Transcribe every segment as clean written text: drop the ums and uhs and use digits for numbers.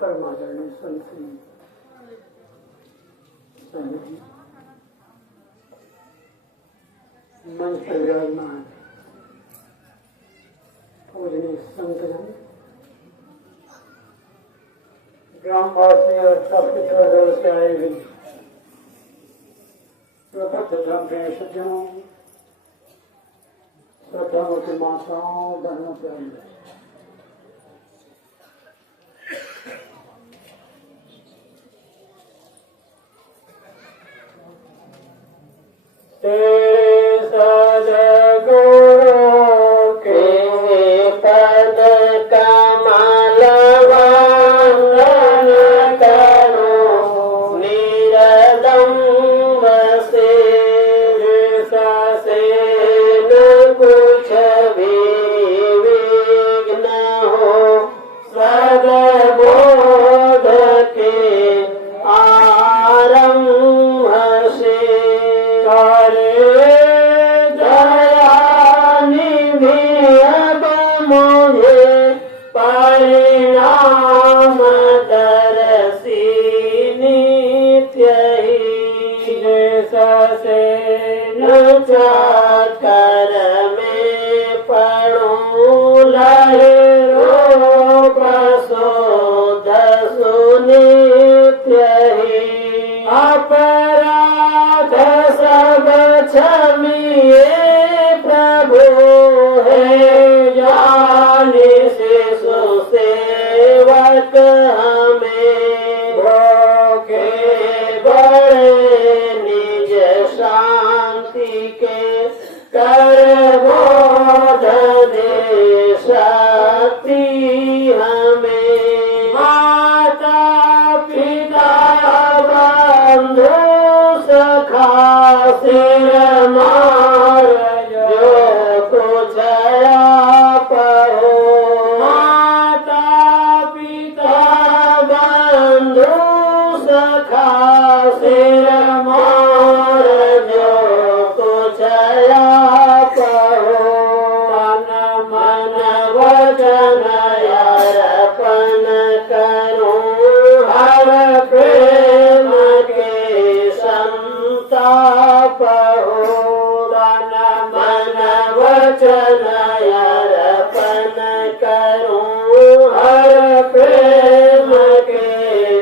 परमादरणीय संत श्री स्वामी जी मंच पर विराजमान पूजनीय संतजन, ग्रामवासी और सप्तों से आए हुए धर्म के सज्जनों, श्रद्धाओं की माताओं, बहनों प्यारी, सद्गुरु के पद कमल वंदन करो, निरदम्ब सिर से न कुछ भी विघ्न हो, सद्बोध के आरंभ से करे दया निधि अब मुझे परिणाम दरसी नित्य ही, जैसे न कर में पढ़ूं लहरों प्रसोद सुनित्य ही, अपराध सब क्षमिए प्रभु है जाने शिशु सेवक हमें, भोगे बड़े निज शांति के कर बोध दे शक्ति हमें, माता पिता बंधु सखा सिर मार जो कुछ आप हो, माता पिता बंधु सखा सिर मार जो कुछ आप हो, तन मन वचन अर्पण करूं हर प्रेम के संताप हो, तन मन वचन अर्पण करूं हर प्रेम के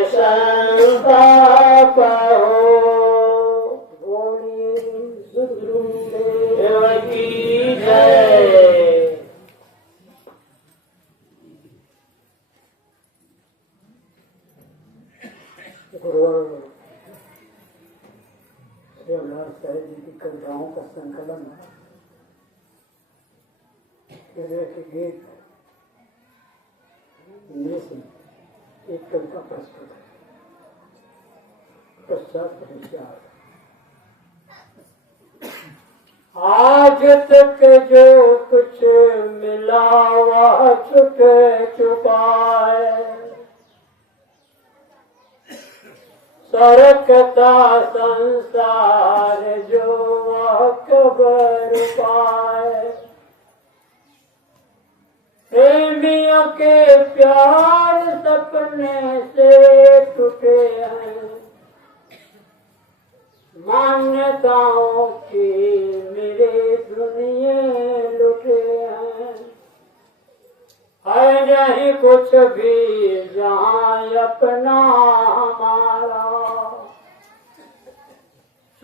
संताप हो। बोलिए सद्गुरुदेव की जय। गुरुवार श्री अमरनाथ साहिब जी की कविताओं का संकलन हृदय के गीत में से एक कविता प्रस्तुत है। पश्चात विचार। आज तक जो कुछ मिला वह छुपे छुपाए, सरकता संसार जो वह खबर पाए, प्रेमियों के प्यार सपने से टूटे हैं, मान्यताओं की मेरे दुनिया लुटे हैं, है नहीं कुछ भी जहाँ अपना हमारा,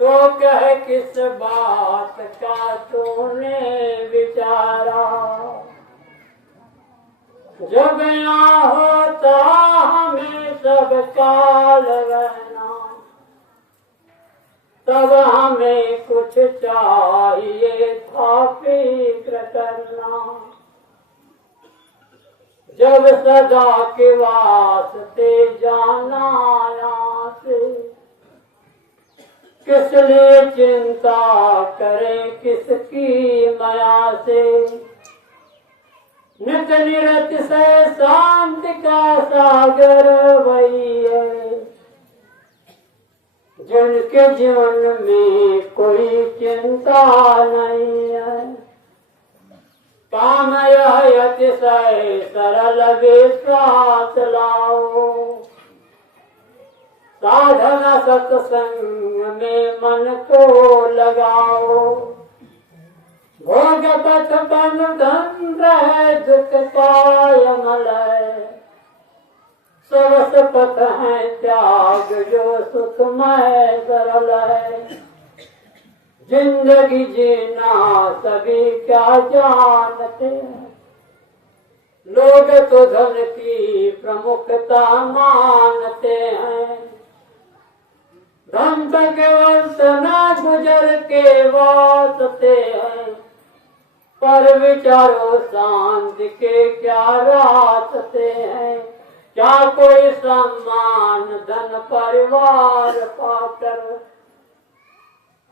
शोक है किस बात का तूने विचारा, जब यहाँ होता हमें सब काल रहना, तब हमें कुछ चाहिए था फिक्र करना, जब सदा के वास्ते जाना यहाँ से, किस लिए चिंता करें किसकी माया से, नित निरत से शांति का सागर वही है, जिनके जीवन में कोई चिंता नहीं है, काम यह अतिशय सरल विश्वास लाओ, सत्संग में मन को लगाओ। भोग पथ बंधन रहे दुख पाय मलय। सरस पथ है त्याग जो सुखमय सरल है। जिंदगी जीना सभी क्या जानते हैं। लोग तो धन की प्रमुखता मानते हैं। धन तक वंशना गुजर के वास्ते हैं। पर विचारो शांति के क्या रास्ते हैं। क्या कोई सम्मान धन परिवार पाकर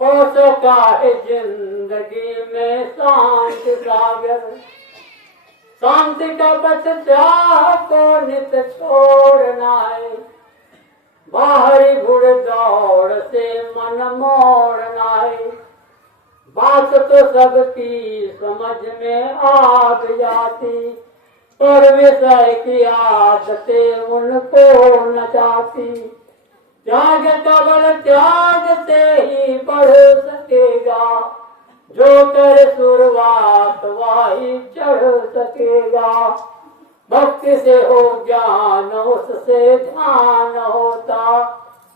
हो सका है जिंदगी में शांति सागर। शांति का पथ चाह को नित छोड़ना है। बाहरी घुड़ दौड़ से मन मोड़ना है। बात तो सबकी समझ में आ जाती, पर विषय की आदतें उनको न जाती। त्याग केवल त्याग से ही बढ़ सकेगा। जो कर शुरुआत वही चढ़ सकेगा। भक्ति से हो ज्ञान उससे ध्यान होता।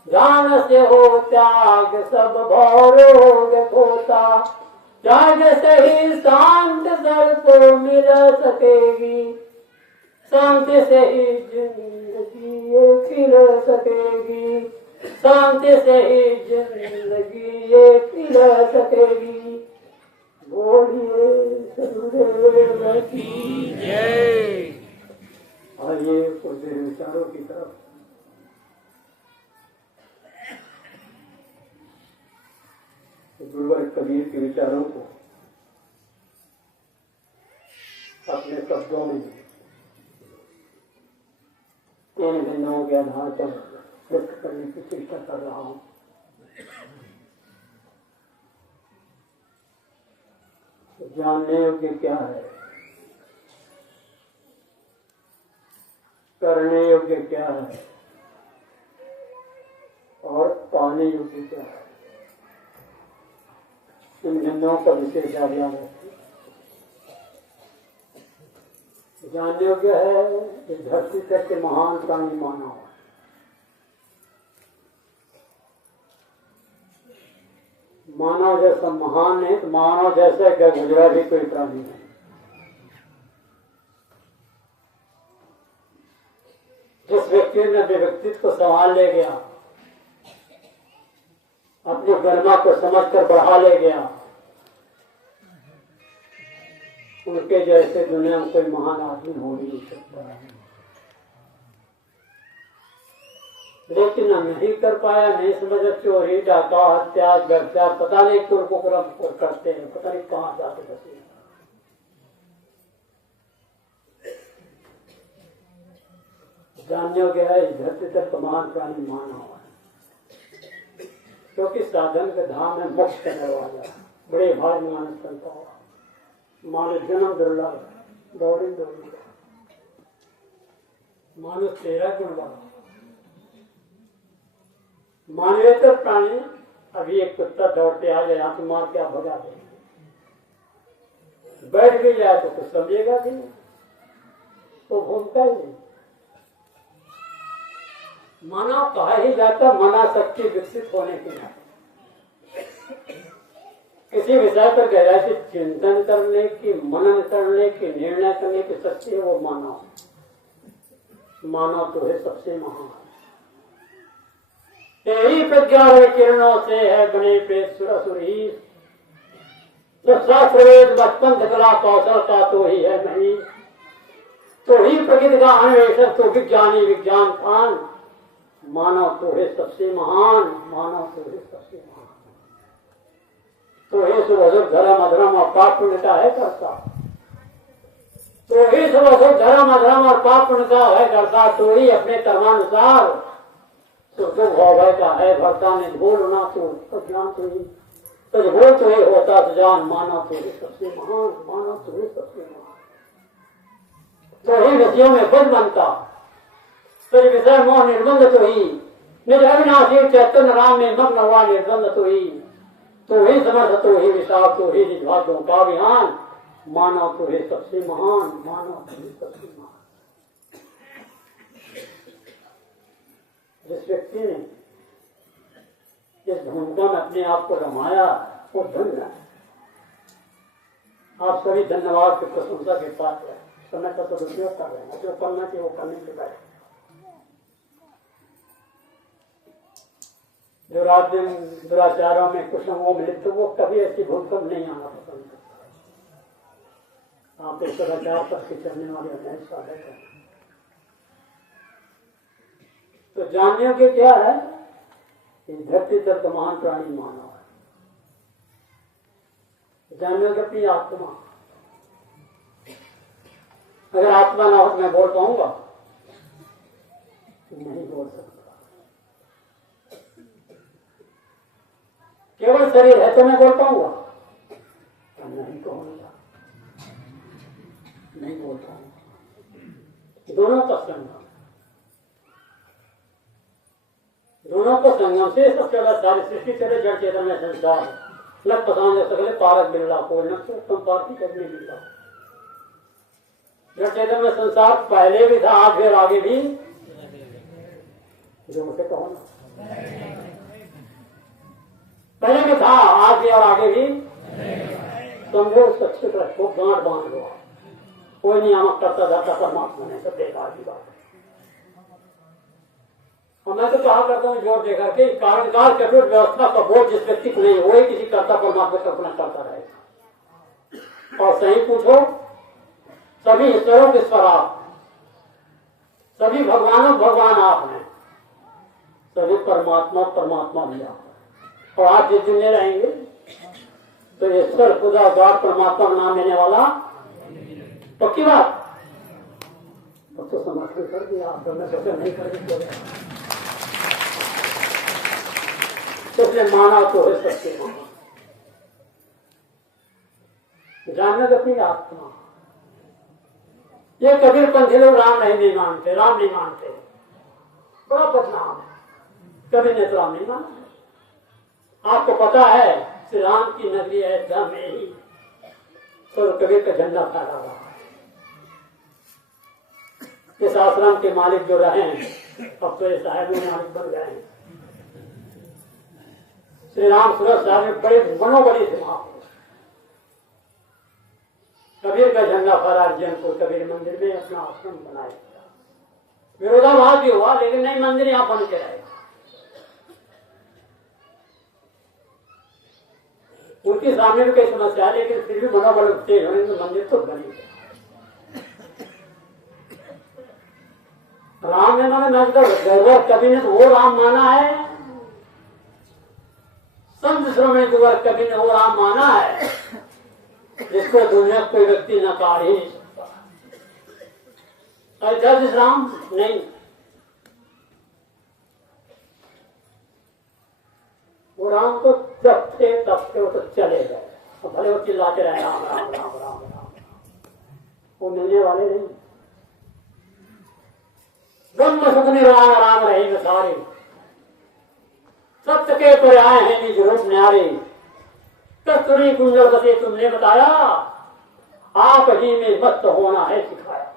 ध्यान से हो त्याग सब भौरोग होता। त्याग से ही शांत सर को मिल सकेगी। शांति से ही जिंदगी खिल सकेगी। शांति से ही जिंदगी खिल सकेगी। बोलिए सदगुरुदेव की जय। आइए कुछ देर विचारों की तरफ। गुरुवर कबीर के विचारों को अपने शब्दों में इन दिनों के आधार पर व्यक्त करने की चेष्टा कर रहा हूँ। जानने योग्य क्या है, करने योग्य क्या है और पाने योग्य क्या है, इन बिंदुओं का विशेष ध्यान रखें। जानने योग्य है कि धरती तक के महान प्राणी मानव है। मानव जैसा महान है तो मानव जैसा क्या गुजरा भी कोई प्राणी नहीं। जिस व्यक्ति ने अपने व्यक्तित्व को संभाल ले गया, अपनी गरिमा को समझकर बढ़ा ले गया, उनके जैसे दुनिया में कोई महान आदमी हो ही नहीं सकता। लेकिन हम नहीं कर पाया, नहीं समझ। चोरी डाका हत्या व्यवसाय पता नहीं कुर्म करते हैं, पता नहीं कहाँ जाते बसे। जानने गया है धरती तक महान प्राणी मानव है, क्योंकि साधन के धाम में मोक्ष करने वाला बड़े भाग मानस करता हुआ मानव जन्म दुर्लभ दौड़ी दौड़ी मानव 13 गुण वाला मानवेतर प्राणी। अभी एक कुत्ता दौड़ते आ जाए यहाँ तो मार के आप भगा देंगे। बैठ भी जाए तो कुछ समझेगा भी नहीं, तो घूमता ही नहीं। मानव कहा ही जाता मना शक्ति विकसित होने के नाते किसी विषय पर गहराई से चिंतन करने की, मनन करने की, निर्णय करने की शक्ति है वो मानव। मानव तो है सबसे महान। तेरी प्रज्ञा किरणों से है बने प्रेत सुरसुरी। तो शास्त्र वेद बचपन कला कौशल का तो ही है नहीं, तो ही प्रकृति का अन्वेषण, तो विज्ञानी विज्ञान खान। मानव तो है सबसे महान। मानव तो है सबसे महान। तो ही सुबह धर्म अधर्म और पाप पुण्य का है करता। तो ही सुबह धर्म अधर्म और पाप पुण्य का है करता। तो ही अपने कर्मानुसार सुख भय का है भरता ने भूल ना तो ज्ञान तो ही भूल तो ही होता जान। मानव तो ही सबसे महान। मानव तो ही सबसे महान। तो ही विषयों में बुद्ध बनता, तो विषय मोह निर्बंध तो ही निज अविनाशी चैतन्य राम में मग्न हुआ निर्द्वंद तो ही समर्थ, तो ही विशाल, तो ही निजभाग्यों का विहान, मानव तो ही सबसे महान, मानव तो ही सबसे महान। जिस व्यक्ति ने इस भूमिका में अपने आप को रमाया वो धन्य है। आप सभी धन्यवाद की प्रशंसा के पात्र हैं, समय का सदुपयोग कर रहे हैं, जो करना चाहिए वो करने के बाद जो रात दिन दुराचारों में कुसंगों में लिप्त, वो कभी ऐसी भूमिका में नहीं आना पसंद करता। आप इस दुराचार पर चलने वाले हैं, स्वागत है। तो जानने के क्या है, इस धरती पर तो महान प्राणी मानव है। जानने की अपनी आत्मा, अगर आत्मा ना हो तो मैं बोल पाऊंगा? नहीं बोल सकता। केवल शरीर है तो मैं बोल पाऊंगा? नहीं कहूंगा, नहीं बोल पाऊंगा। दोनों का संगम, दोनों को संगम से सबसे ज्यादा सारी सृष्टि चले, जड़ चेतन में संसार लग पसंद सकले पारक बिरला को तुम पार्टी करने बिरला। जड़ चेतन में संसार पहले भी था, आज भी और आगे भी। जो मुझे कहो ना, पहले भी था, आज भी और आगे भी। समझो, सच्चे रखो, गांठ बांध लो। कोई नियामक करता जाता परमात्मा ने, सब बेकार की बात है। और मैं तो कहा करता हूँ जोर देकर के, कारण काल कठोर व्यवस्था का बोझ जिस व्यक्ति को नहीं, वही किसी कर्ता परमात्मा कल्पना करता रहेगा। और सही पूछो, सभी ईश्वरों के ईश्वर आप, सभी भगवानों भगवान आप हैं, सभी परमात्मा परमात्मा भी आप। और आप जिस दिन रहेंगे तो ईश्वर खुदा गॉड परमात्मा का नाम लेने वाला, पक्की बात। तो समर्थन कर दिया आप, मैं सोचा नहीं कर दी। उसने माना तो है सत्य माना, जानना तो अपनी आत्मा। ये कबीर पंथी लोग राम नहीं मानते, राम नहीं मानते, बड़ा बदनाम है। कबीर ने तो राम नहीं माना। आपको पता है श्री राम की नगरी अयोध्या में ही तो कबीर का झंडा फहरा हुआ है। इस आश्रम के मालिक जो रहे हैं, अब तो ये साहेब मालिक बन गए हैं। श्री राम सूरत साहब में बड़े मनोबली थे वहां। कबीर का झंडा फहरा जैनपुर कबीर मंदिर में अपना आश्रम बनाया। विरोधाभास भी हुआ, लेकिन नहीं, मंदिर यहां बन के रहेगा। उनके सामने भी कई समस्या है, लेकिन फिर भी मनोबल तेज होने में मंदिर तो बनेगा। राम ने माना नजर कभी ने तो वो राम माना है, संत श्रवण कुंवर कभी ने वो राम माना है जिसको दुनिया कोई व्यक्ति नकार ही नहीं सकता। अयोध्या जिस राम नहीं, वो राम को जब थे तब थे, वो तो चले गए। भले वो चिल्लाते रहे राम राम राम राम राम, वो मिलने वाले नहीं। ब्रह्म सुख निर्वाण राम रही में सारे, सत्य के पर्याय हैं निज रूप न्यारे। कस्तूरी कुंजल बसे तुमने बताया, आप ही में मस्त होना है सिखाया।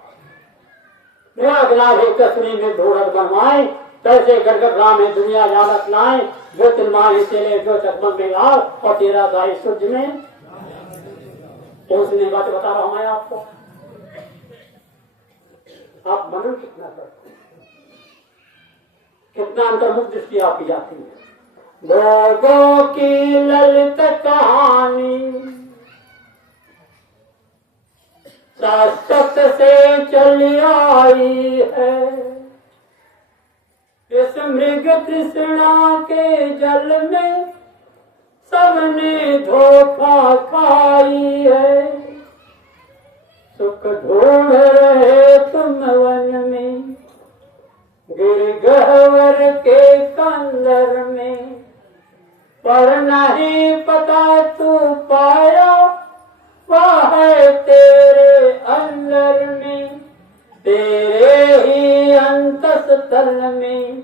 मेरा गिलास है कस्तूरी में ढोड़क बनवाए, तैसे गड़गड़ राम है दुनिया जानत लाए। जो तिलमाही चले जो चकमक में लाल, और तेरा दाई सूर्य में पहुंचने बात बता रहा हूं मैं आपको। आप मनन कितना करते हैं, कितना अंतर्मुख दृष्टि आपकी जाती है। लोगों की ललित कहानी शाश्वत से चली आई है। इस मृग तृष्णा के जल में सबने धोखा खाई है। सुख ढूंढ रहे तुम वन में, गिर गहवर के कंदर में, पर नहीं पता तू पाया वह है तेरे अंदर में। तेरे ही अंतस तल में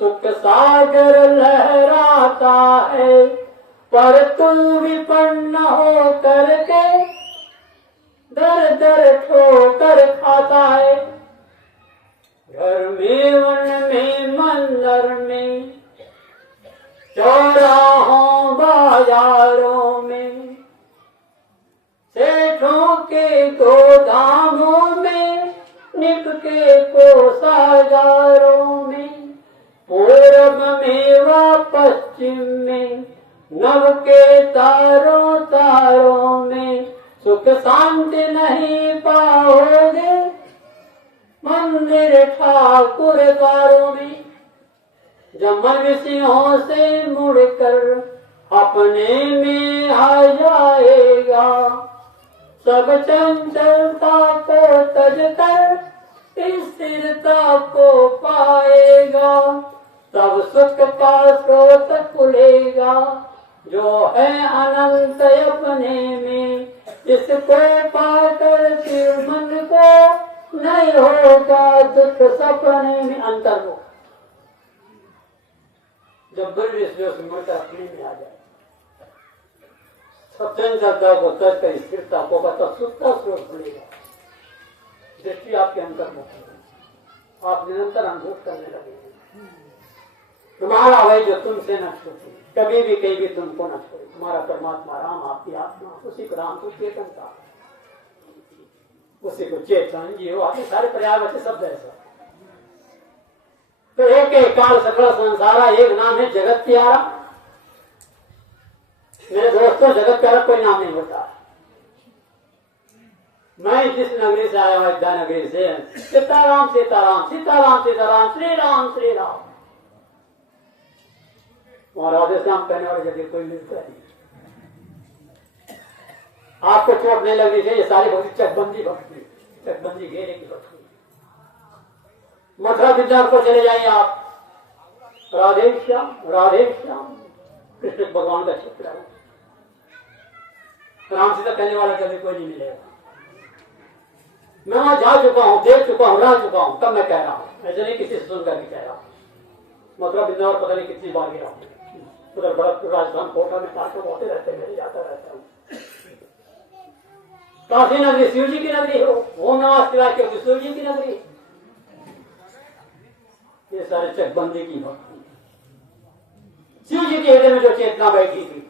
सुख सागर लहराता है, पर तू विपन्न हो करके दर दर ठोकर खाता है। घर में वन में मंदिर में चौराहों बाजारों में सेठों के गोदामों में निपके कोषागारों में पूर्व में व पश्चिम में नव के तारों तारों में सुख शांति नहीं पाओगे मंदिर ठाकुर द्वारों में। जब मन विषयों से मुड़कर अपने में आ जाएगा, सब चंचलता को तज कर स्थिरता को पाएगा, तब सुख का स्रोत खुलेगा जो है अनंत अपने में। इसको पाकर फिर मन को नहीं होगा दुख सपने में। अंतर्मुख जब बड़ी मुड़कर अपने में आ जाए, सत्यता को तज कर स्थिरता को तब सुख का स्रोत खुलेगा। दृष्टि आपके अंतर्मुख है, आप निरंतर अनुभव करने लगेंगे। तुम्हारा वही जो तुमसे न छूटे, कभी भी कहीं भी तुमको न छोड़े। तुम्हारा परमात्मा राम आपकी आत्मा, उसी को राम को चेतन का, उसी को चेतन जीव आपके सारे पर्यायवाची शब्द है सब। तो एक एक काल सकल संसारा, एक नाम है जगत प्यारा। मेरे दोस्तों, जगत प्यारा कोई नाम नहीं होता। मैं जिस नगरी से आया हूं, अयोध्या नगरी से, सीताराम सीताराम सीताराम सीताराम श्री राम श्री राम, और राधे श्याम कहने वाले जगह कोई मिलता नहीं। आपको चोट नहीं लगनी चाहिए, ये सारी भक्ति चकबंदी भक्ति, चकबंदी घेरे की भक्ति। मथुरा विद्यार्थी को चले जाइए आप, राधे श्याम कृष्ण भगवान का चित्र है। राम सीता कहने वाला कभी कोई नहीं मिलेगा। मैं वहां जा चुका हूं, देख चुका हूं, रह चुका हूं, तब मैं कह रहा हूं, ऐसे नहीं किसी से सुनकर भी कह रहा हूं। मथुरा वृंदावन पता नहीं कितनी बार गया हूं, उधर भरतपुर राजस्थान कोटा में कार्यक्रम होते रहते हैं, जाता रहता हूँ। काशी नगरी शिव जी की नगरी हो, ओम नमः शिवाय के शिव जी की नगरी। ये सारे चकबंदी की भक्ति। शिव जी के हृदय में जो चेतना बैठी थी,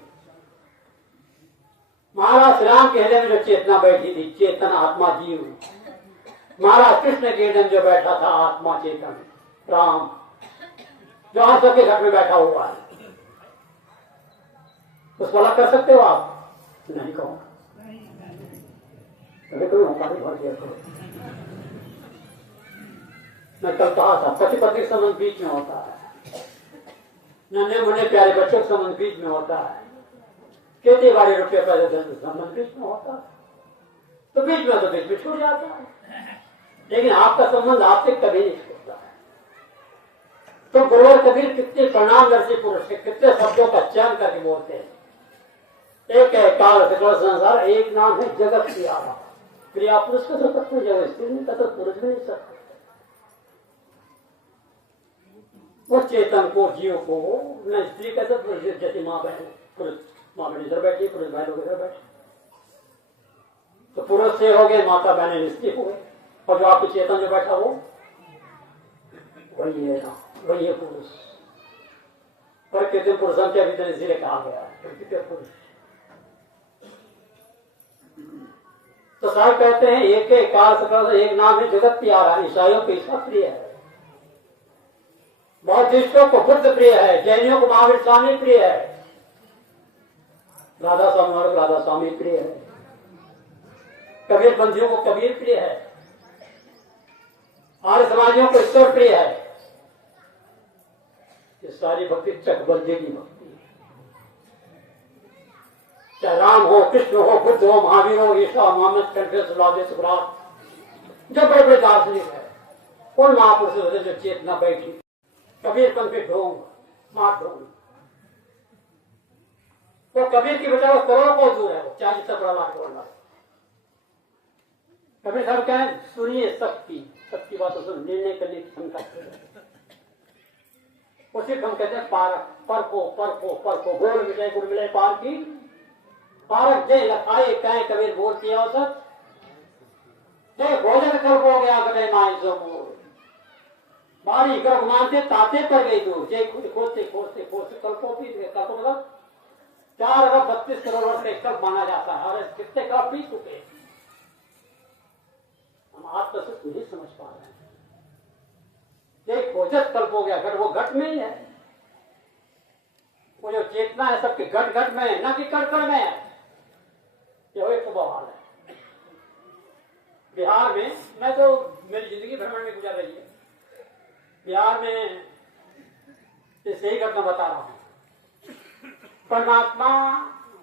महाराज राम के हृदय में जो चेतना बैठी थी, चेतन आत्मा जीव। महाराज कृष्ण के हृदय में जो बैठा था आत्मा चेतन राम, जो आज सबके घर में बैठा हुआ है, उसको अलग कर सकते हो आप? नहीं कहूंगा। मैं कल कहा था, पति पत्नी संबंध बीच में होता है, नन्हे मुन्ने प्यारे बच्चों का संबंध बीच में होता है, खेती बाड़ी रुपये पैसे संबंध बीच में होता है, तो बीच में छूट जाता है। लेकिन आपका संबंध आपसे कभी नहीं छूटता है। तो गुरुवर कबीर कितने प्रणामदर्शी पुरुष है, कितने शब्दों का चयन करके बोलते हैं। एक है काल सकल संसार, एक नाम है जगत प्यारा। प्रिया पुरुष का तो सकते जगत स्त्री नहीं, तो पुरुष भी नहीं सकते। वो चेतन को, जीव को न स्त्री कहते, पुरुष जैसे माँ बहन, पुरुष माँ बहन इधर बैठी, पुरुष भाई लोग इधर बैठे, तो पुरुष से हो गए, माता बहन स्त्री हो गए, और जो आपकी चेतन जो बैठा वो वही है ना, वही है पुरुष। पर कहते पुरुषों के भीतर इसलिए कहा गया है पुरुष। तो साहब कहते हैं एक एक काल सकल, एक नाम है जगत प्यारा। ईसाइयों को ईसा प्रिय है, बौद्धिस्टों को बुद्ध प्रिय है, जैनियों को महावीर स्वामी प्रिय है, राधा स्वामी और राधा स्वामी प्रिय है, कबीर बंधियों को कबीर प्रिय है, आर्य समाजियों को ईश्वर प्रिय है। ये सारी भक्ति चकबंदी की भक्ति, चाहे राम हो, कृष्ण हो, बुद्ध हो, महावीर हो, ईसा, मोहम्मद, कंठेश, सुखराज, जो बड़े बड़े दार्शनिक है, उन महापुरुषों से जो चेतना बैठी, कबीर पंथ पे ढोंग, मार ढोंग, वो कबीर की बजाय वो करोड़ों को दूर है, वो 40 बड़ा लाख बोलना। कबीर साहब क्या है, सुनिए सबकी बातों से निर्णय करने की क्षमता। सिर्फ हम कहते हैं पारक, परखो परखो परखो, गोल मिले गुड़ मिले पार की पारक जे लखाए कहे कबीर बोलती है औसत जे भोजन कर हो गया गले माए जो मोर बारी गर्भ मानते ताते पर गई तू जे खुद खोजते खोजते खोजते कल्पों की कल्पों मतलब 4 अरब 32 करोड़ वर्ष का कल्प माना जाता है और कितने कल्प पी चुके हम आज तक तो नहीं समझ पा रहे हैं। खोजत कल्प हो गया घट, वो घट में ही है, वो जो चेतना है सबके घट घट में है, ना कि कण कण में है। ये एक बवाल है। बिहार में, मैं तो मेरी जिंदगी भ्रमण में गुजर रही है, बिहार में सही घटना बता रहा हूं। परमात्मा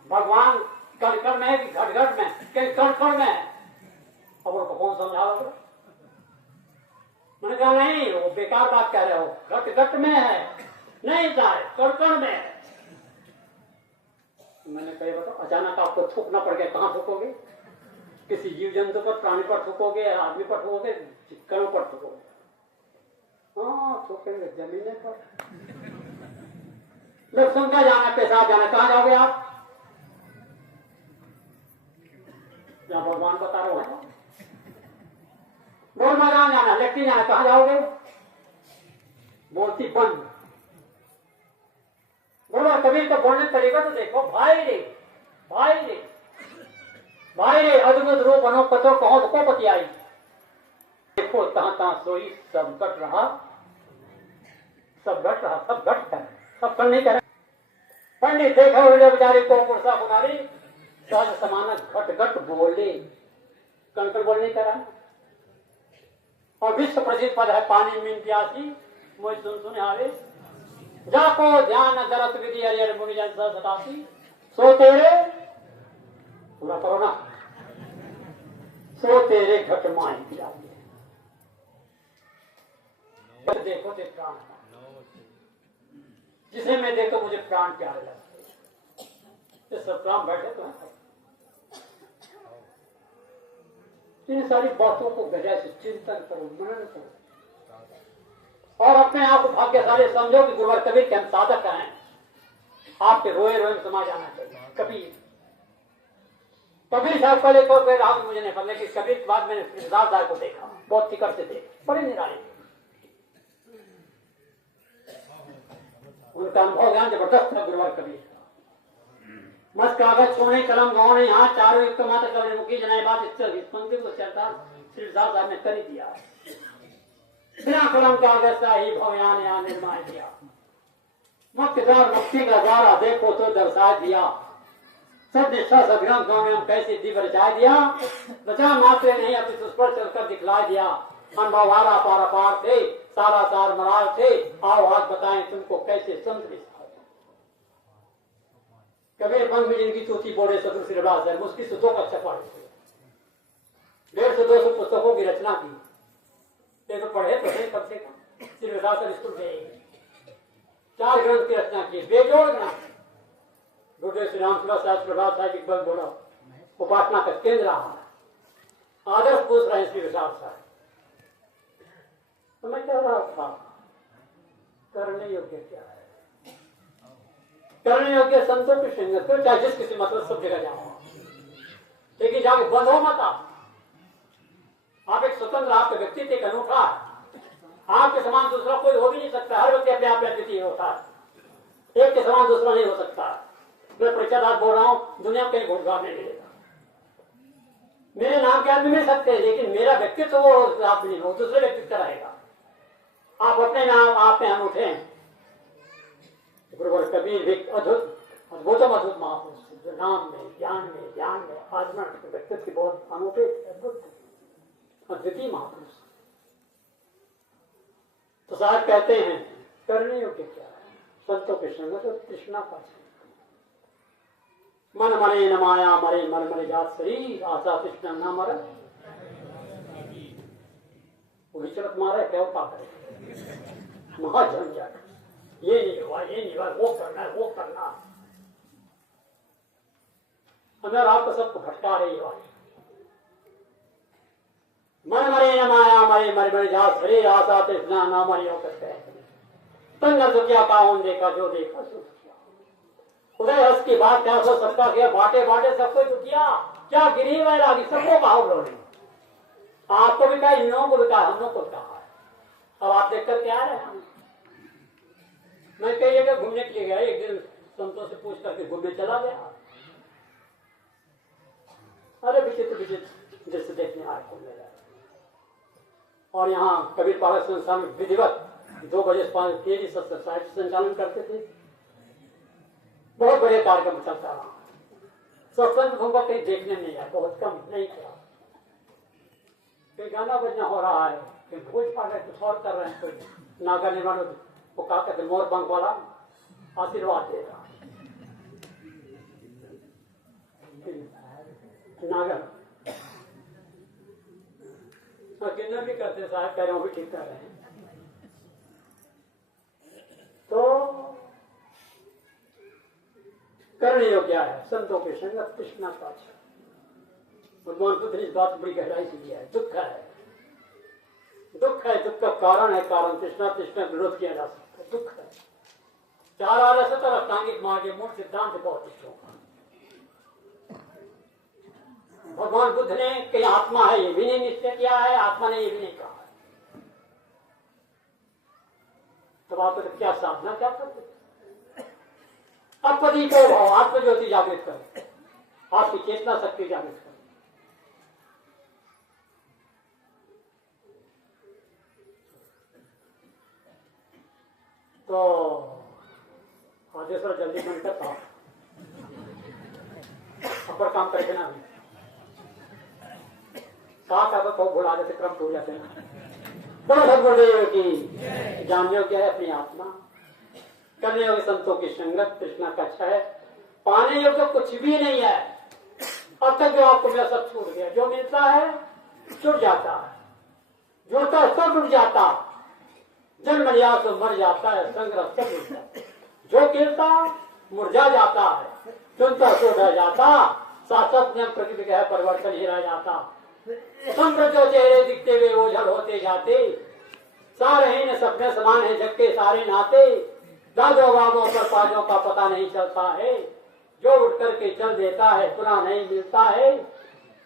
भगवान कण कण में है कि घट घट में, कहीं कण कण में है। अब उनको कौन समझाओगे? मैंने कहा नहीं, वो बेकार बात कह रहे हो, घट घट में है नहीं जाए, कण कण में है। मैंने कहा बताओ, अचानक आपको थूकना पड़ गया, कहां थूकोगे? किसी जीव जंतु पर, प्राणी पर थूकोगे, आदमी पर थूकोगे, कणों पर थूकोगे? हाँ, थूकेंगे जमीने पर। लोग सुनकर जाना, पेशाब जाना, कहां जाओगे आप? जहां भगवान बता रहे हो। बोल मैदान जाना, लेफ्टी जाना, कहां जाओगे? बोलती बंद। बोलो कबीर को बोलने तरीका तो देखो, भाई रे भाई रे भाई रे, अद्भुत रूप अनुपतो कहो तो को पतियाई। देखो तहां सोई सब घट रहा, सब घट रहा, सब घट कर, सब कल नहीं करे। पंडित देखा हुए बेचारे को पुरसा बुनारी सहज समान घट घट बोले, कण कण बोल नहीं करा। और विश्व प्रसिद्ध पद है पानी मीन प्यासी मुझ सुन सुन आवे, जाको ध्यान दरत विधि हरिहर मुनिजन सतासी, सो तेरे पूरा करो ना, सो तेरे घट माई प्यासी। देखो ते प्राण, जिसे मैं देखो मुझे प्राण प्यारे लगते, सब प्राण बैठे तो है। इन सारी बातों को गहराई से चिंतन करो, मनन करो और अपने आप को भाग्यशाली समझो कि गुरुवर कबीर के हम साधक हैं। आपके रोए रोए समा जाना चाहिए। कबीर साहब पहले तो राहुल मुझे नहीं पता, लेकिन कबीर के बाद मैंने दास को देखा, बहुत निकट से देखा, बड़े निराले। उनका अनुभव ज्ञान जबरदस्त था गुरुवर कबीर। मस्त कागज सोने कलम गौने यहाँ चारों एक तो माता कबीर मुखी जनाई बात इस पंक्ति को चलता श्री साहब ने कर ही दिया। बिना कलम कागज का ही भवयान यहाँ निर्माण किया, मुक्ति का द्वारा देखो तो दर्शा दिया, सदनिष्ठा सदग्रंथ में कैसे दिव्य रचा दिया, बचा मात्र नहीं अति सुस्पर चलकर दिखला दिया। अनुभव वाला पारा पार थे, सारा सार मरार थे, आओ आज बताएं तुमको कैसे संत। कबीर पंथ में जिनकी चौथी बोर्डे सदर श्रीवास है, मुश्किल से 2 कक्षा पढ़े, 150 से 200 पुस्तकों की रचना की। ये तो पढ़े तो है कब से कम, श्रीवास स्कूल गए, 4 ग्रंथ की रचना की, बेजोड़ ग्रंथ। गुरुदेव श्री राम साहब प्रभात साहब इकबाल बोला, उपासना का केंद्र रहा, आदर्श पूछ रहे हैं श्री विशाल साहब। तो मैं कह रहा था करने योग्य क्या है, करने योग्य संतों की संगत को चाहे जिस किसी मतलब सब जगह जाओ, लेकिन जाके बंद हो मत। आप एक स्वतंत्र, आपका व्यक्तित्व एक अनूठा, आपके समान दूसरा कोई हो भी नहीं सकता। हर व्यक्ति अपने आप में अद्वितीय होता है, एक के समान दूसरा नहीं हो सकता। मैं परिचय बोल रहा हूं, दुनिया कहीं घूमघाम नहीं मिलेगा। मेरे नाम के आदमी मिल सकते हैं, लेकिन मेरा व्यक्तित्व वो आप नहीं हो, दूसरे व्यक्तित्व रहेगा। आप अपने नाम आप में अनूठे हैं। गुरुवर कबीर एक अद्भुतम अद्भुत महापुरुष, जो नाम में ज्ञान में आचरण व्यक्तित्व की बहुत अनूठे अद्भुत अद्वितीय महापुरुष। तो साहब कहते हैं करने योग्य क्या है, संतों के संग तो तृष्णा का मन मरे न माया मरे, मन मरे जात शरीर, आशा तृष्णा न मरे। वही चलत मारे क्या उपाय करे, महाझंझट, ये नहीं हुआ, ये नहीं हुआ, वो करना है, वो करना। अंदर आपको सबको भटका रही है। मन मरे न माया मरे, मरे मरे जात शरीर, आशा तृष्णा न मरे होकर तंग दुखिया का उन देखा जो देखा सो दुखिया। उदय हस की बात क्या सो सबका किया, बाटे बाटे सबको दुखिया, क्या गिरी वैरागी सबको कहा उन्होंने। आपको भी कहा, इन लोगों को भी कहा, हम लोग को कहा। अब आप देख कर क्या रहे हैं। मैं कई जगह घूमने के लिए गया, एक दिन संतों से पूछ करके घूमने चला गया। अरे विचित्र विचित्र दृश्य देखने आए घूमने गए। और यहाँ कबीर पालक संस्था में विधिवत 2 बजे 5 तेजी संचालन करते थे। बहुत बड़े कार्यक्रम चलता रहा। सत्संग हमको कहीं देखने नहीं आया, बहुत कम नहीं किया। कहीं गाना बजना हो रहा है, कहीं भोज पा रहे, कुछ और कर रहे हैं, कोई नागा निर्माण वो कहा कहते मोर पंख वाला आशीर्वाद दे रहा नागर किन्नर भी करते साहब, कह रहे हो भी ठीक कर रहे हैं। तो करने योग्य क्या है, संतों के संगत कृष्णा का। भगवान बुद्ध ने इस बात बड़ी गहराई से दिया है। दुख है, दुख है, दुख का कारण है, कारण कृष्णा कृष्णा विरोध किया जा सकता है। दुख है। 4 आदर्श अष्टांगिक मार्ग मूल सिद्धांत बहुत होगा। भगवान बुद्ध ने कहीं आत्मा है ये भी नहीं निश्चय किया है, आत्मा ने ये भी नहीं कहा है। तब आप क्या साधना क्या करते, अपदी को भाव आत्मज्योति जागृत करें, आपकी चेतना शक्ति जागृत करें। तो आदेश्वर जल्दी बंद करता अपर काम करके ना भी साथ तो भुला देते, क्रम टूट जाते हैं। बड़ा सदगुरुदेव की जानने योग्य है अपनी आत्मा, करने योग्य संतों की संगत, कृष्णा का क्षय, पाने योग्य कुछ भी नहीं है। अब तक जो आपको मेरा सब छूट गया, जो मिलता है छूट जाता है, जुड़ता सब टूट जाता, जन्म लिया तो मर जाता है, संग्रह सब टूट जाता, जो गिरता मुरझा जाता है, चुनता तो रह जाता, शाश्वत नियम प्रकृति का है परिवर्तन ही रह जाता। संप्रत जो चेहरे दिखते हुए ओझल होते जाते, सारे ही सपने समान है जग सारे नाते, दादो बाबों पर पाजों का पता नहीं चलता है, जो उठ करके चल देता है पुनः नहीं मिलता है।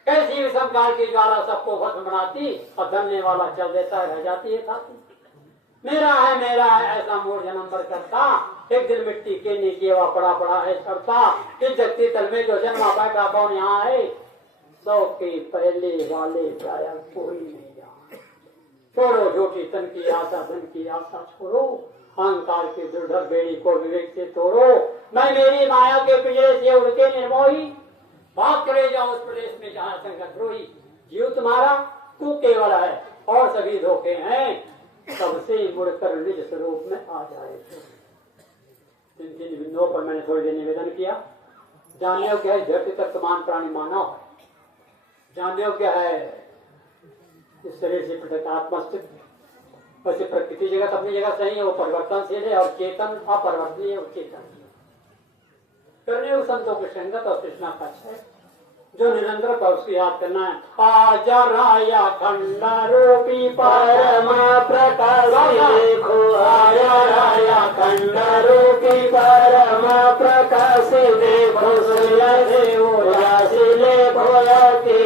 कैसी विषम काल की ज्वाला सबको भस्म बनाती, और धरने वाला चल देता है रह जाती है साथी। मेरा है ऐसा मोर जन्म पर करता, एक दिन मिट्टी के नीचे वा पड़ा पड़ा है सरता, इस जगती तल में जो जन्मा बैठा कौन यहाँ है, 100 के पहले वाले प्राय कोई नहीं जाने। छोड़ो झूठी तन की आशा, धन की आशा छोड़ो, अहंकार की दुर्धर बेड़ी को विवेक से तोड़ो। मैं मेरी माया के पिंजरे से उड़ के निर्मोही, भाग चले जाओ उस प्रदेश में जहाँ संगत द्रोही। जीव तुम्हारा तू केवल है और सभी धोखे हैं, सबसे मुड़कर निज स्वरूप में आ जाए। जिन बिंदुओं पर मैंने थोड़ी देर निवेदन किया, जानने योग्य है धरती तक समान प्राणी मानव है, जानने योग्य है इस शरीर से पृथक आत्मस्थित, वैसे प्रकृति जगत अपनी जगह सही है, वो परिवर्तनशील है, और चेतन अपरिवर्तनीय है, चेतन करने उस संतों के संगत और कृष्णा पक्ष है जो निरंतर पर उसकी याद करना है। आजराया खंड रूपी परम प्रकाश देखो, आजराया खंड रूपी परम प्रकाश देखो, देव राशिले भोयती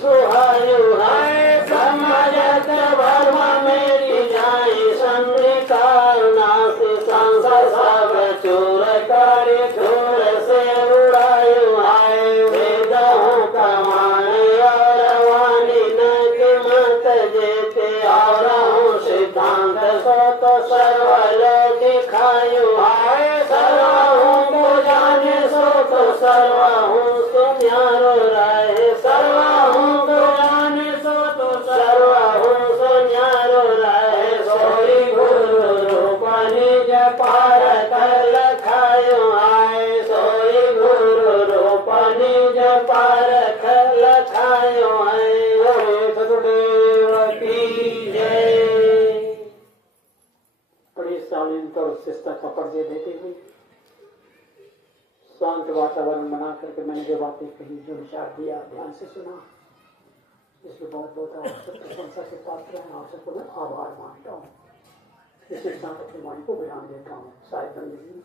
सुहायु है, समझत धर्म मेरी जाई संधिकार नाश, संसार सब चूर कर चूर से उड़ायु है, वेदों कमान और वाणी न के मत जेते, और हूँ सिद्धांत सो तो सर्वलो दिखायु है, सर्व हूँ को जाने सो तो सर्व हूँ सुन्यारो रहे, सर्व हूँ को जाने सो तो सर्व हूँ सुन्यारो रहे, सोई गुरु रूप निज पार कर लखायो आए, सोई गुरु रूप निज पार कर लखायो आए। सदगुरुदेव की जय। बड़ी शालीनता और शिष्टता का परिचय देते हुए शांत वातावरण बना करके मैंने जो बातें कही, जो विचार दिया, ध्यान से सुना, इसलिए बहुत बहुत आपसे प्रशंसा के पात्र हैं, आप सबको मैं आभार मानता हूँ। इसी संत की वाणी को बयान देता हूँ सारे बंदगी